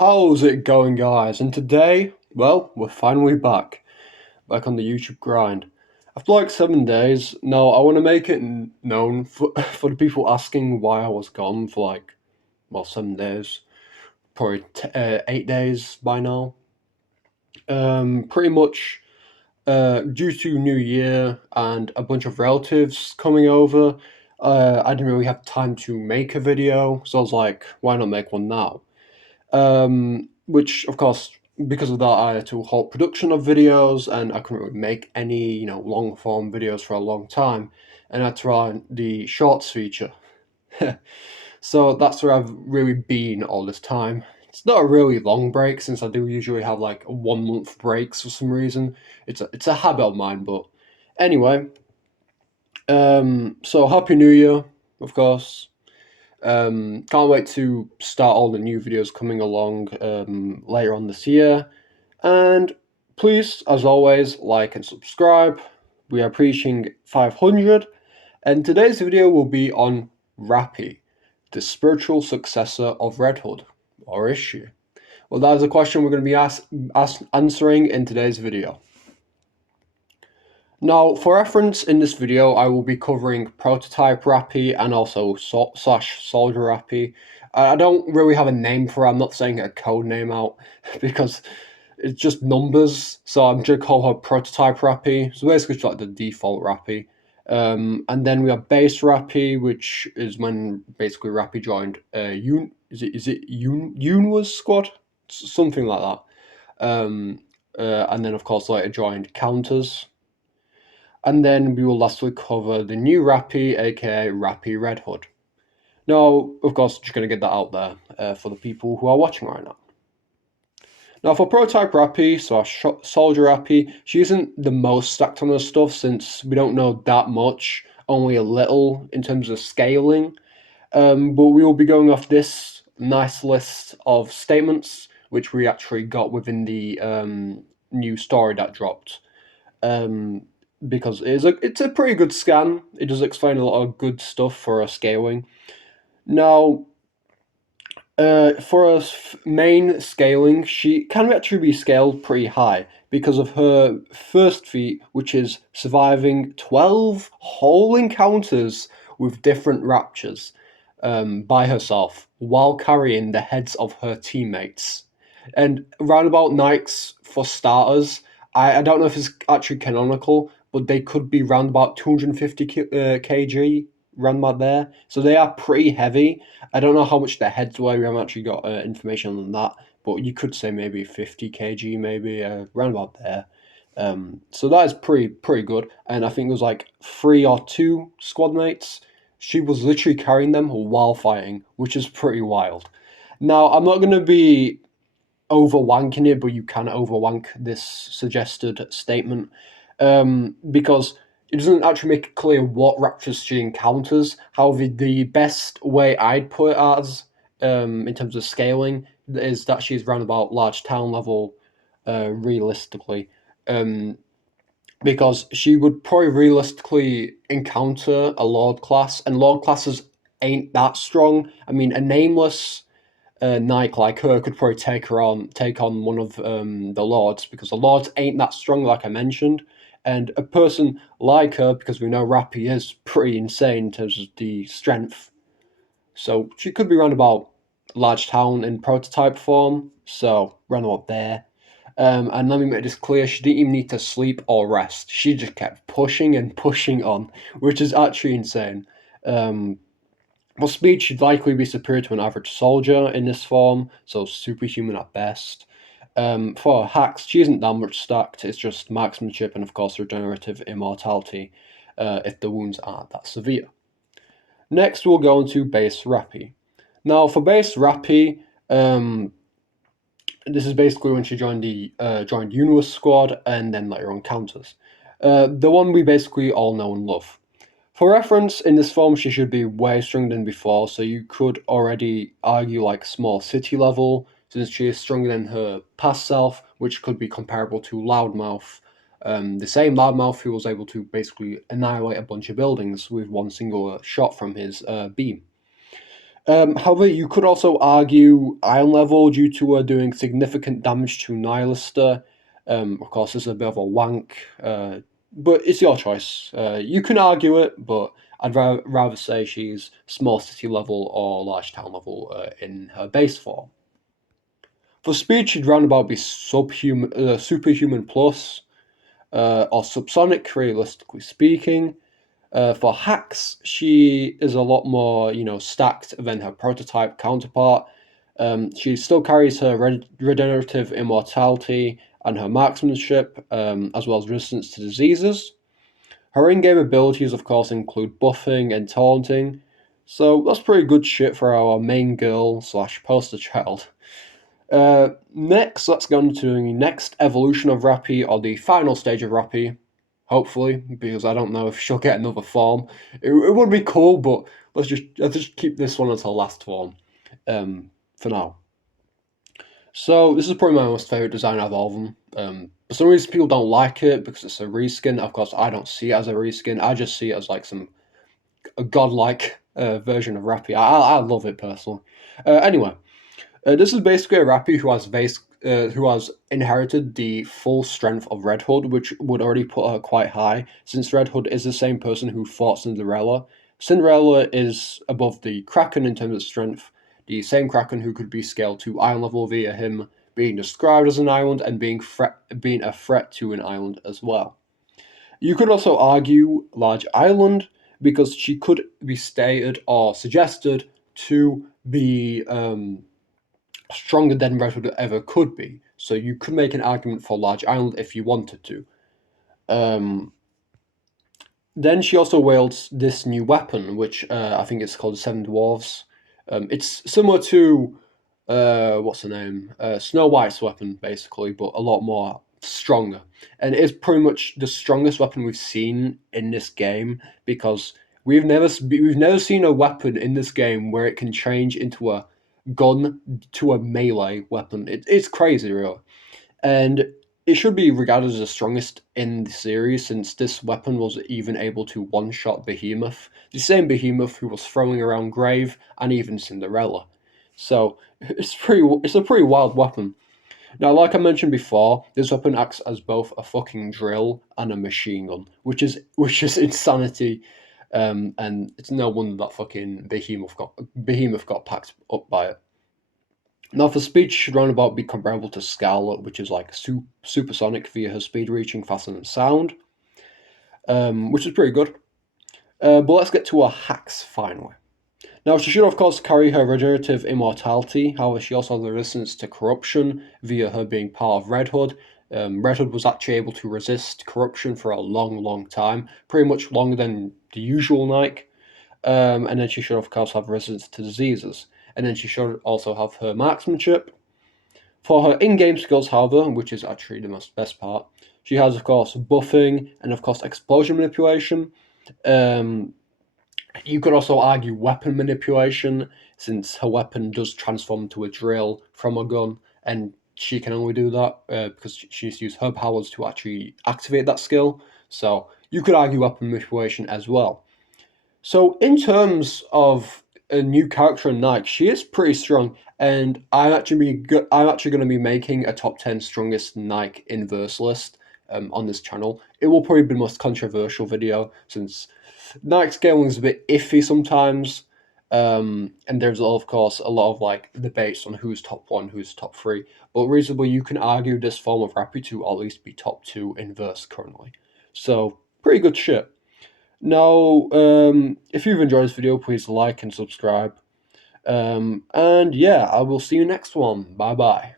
How's it going, guys? And today, well, we're finally back on the YouTube grind. After like 7 days, now I want to make it known for, for the people asking why I was gone for like, well, 7 days, probably 8 days by now. Pretty much due to New Year and a bunch of relatives coming over, I didn't really have time to make a video, so I was like, why not make one now? Which of course, because of that, I had to halt production of videos, and I couldn't really make any, long form videos for a long time, and I had to run the shorts feature. So that's where I've really been all this time. It's not a really long break since I do usually have like 1 month breaks for some reason. It's a habit of mine, but anyway. So happy New Year, of course. Can't wait to start all the new videos coming along later on this year. And please, as always, like and subscribe. We are preaching 500. And today's video will be on Rapi, the spiritual successor of Red Hood. Or is she? Well, that is a question we're going to be answering in today's video. Now, for reference in this video, I will be covering prototype Rapi and also slash soldier Rapi. I don't really have a name for her. I'm not saying a code name out because it's just numbers. So I'm just call her prototype Rapi. So basically, it's like the default Rapi. And then we have base Rapi, which is when basically Rapi joined Yunwa's squad, something like that. And then of course later joined Counters. And then we will lastly cover the new Rapi, aka Rapi Red Hood. Now, of course, just going to get that out there for the people who are watching right now. Now, for prototype Rapi, so our soldier Rapi, she isn't the most stacked on her stuff since we don't know that much, only a little in terms of scaling. But we will be going off this nice list of statements, which we actually got within the new story that dropped. Because it's a pretty good scan. It does explain a lot of good stuff for scaling. Now, for main scaling, she can actually be scaled pretty high because of her first feat, which is surviving 12 whole encounters with different raptures by herself while carrying the heads of her teammates. And roundabout Nikes, for starters, I don't know if it's actually canonical, but they could be round about 250 kg, round about there. So they are pretty heavy. I don't know how much their heads weigh. We haven't actually got information on that, but you could say maybe 50 kg, maybe round about there. So that is pretty good. And I think it was like 3 or 2 squad mates. She was literally carrying them while fighting, which is pretty wild. Now, I'm not going to be overwanking it, but you can overwank this suggested statement because it doesn't actually make it clear what raptors she encounters. However, the best way I'd put it as, in terms of scaling, is that she's around about large town level, realistically. Because she would probably realistically encounter a Lord class, and Lord classes ain't that strong. I mean, a nameless Nike like her could probably take on one of the Lords, because the Lords ain't that strong, like I mentioned. And a person like her, because we know Rapi is pretty insane in terms of the strength, so she could be around about large town in prototype form. So round about there. And let me make this clear: she didn't even need to sleep or rest. She just kept pushing and pushing on, which is actually insane. Well, speed should likely be superior to an average soldier in this form, so superhuman at best. For hacks, she isn't that much stacked, it's just marksmanship and, of course, regenerative immortality if the wounds aren't that severe. Next, we'll go into base Rapi. Now, for base Rapi, this is basically when she joined Universe Squad and then later on Counters. The one we basically all know and love. For reference, in this form, she should be way stronger than before, so you could already argue like small city level, since she is stronger than her past self, which could be comparable to Loudmouth. The same Loudmouth who was able to basically annihilate a bunch of buildings with one single shot from his beam. However, you could also argue Iron Level due to her doing significant damage to Nihilister. Of course, this is a bit of a wank, but it's your choice. You can argue it, but I'd rather say she's small city level or large town level in her base form. For speed, she'd roundabout be superhuman plus, or subsonic, realistically speaking. For hacks, she is a lot more, stacked than her prototype counterpart. She still carries her regenerative immortality and her marksmanship, as well as resistance to diseases. Her in-game abilities, of course, include buffing and taunting. So that's pretty good shit for our main girl slash poster child. Next, let's go on to the next evolution of Rapi, or the final stage of Rapi, hopefully, because I don't know if she'll get another form. It would be cool, but let's just keep this one as her last form, for now. So this is probably my most favorite design out of all of them. For some reason, people don't like it because it's a reskin. Of course, I don't see it as a reskin. I just see it as like a godlike version of Rapi. I love it personally. Anyway, this is basically a Rapi who has inherited the full strength of Red Hood, which would already put her quite high, since Red Hood is the same person who fought Cinderella. Cinderella is above the Kraken in terms of strength, the same Kraken who could be scaled to Iron level via him being described as an island and being a threat to an island as well. You could also argue Large Island because she could be stated or suggested to be stronger than Redwood ever could be. So you could make an argument for Large Island if you wanted to. Um, then she also wields this new weapon, which I think it's called Seven Dwarves. It's similar to what's the name? Snow White's weapon, basically, but a lot more stronger. And it is pretty much the strongest weapon we've seen in this game because we've never seen a weapon in this game where it can change into a gun to a melee weapon. It's crazy, really. And it should be regarded as the strongest in the series since this weapon was even able to one-shot Behemoth, the same Behemoth who was throwing around Grave and even Cinderella. So it's a pretty wild weapon. Now, like I mentioned before, this weapon acts as both a fucking drill and a machine gun, which is insanity. And it's no wonder that fucking Behemoth got packed up by it. Now, for speed, she should roundabout be comparable to Scarlet, which is like supersonic via her speed reaching faster than sound, which is pretty good. But let's get to her hacks finally. Now, she should, of course, carry her regenerative immortality. However, she also has the resistance to corruption via her being part of Red Hood. Red Hood was actually able to resist corruption for a long, long time, pretty much longer than the usual Nikke. And then she should, of course, have resistance to diseases. And then she should also have her marksmanship. For her in-game skills, however, which is actually the best part, she has, of course, buffing and, of course, explosion manipulation. You could also argue weapon manipulation, since her weapon does transform to a drill from a gun, and she can only do that because she's used her powers to actually activate that skill. So you could argue weapon manipulation as well. So in terms of a new character in Nikke, she is pretty strong, and I'm actually going to be making a top 10 strongest Nikke inverse list on this channel. It will probably be the most controversial video since Nikke scaling is a bit iffy sometimes, and there's of course a lot of like debates on who's top one, who's top three. But reasonably, you can argue this form of Rapi to at least be top two inverse currently. So pretty good shit. Now, if you've enjoyed this video, please like and subscribe. And yeah, I will see you next one. Bye bye.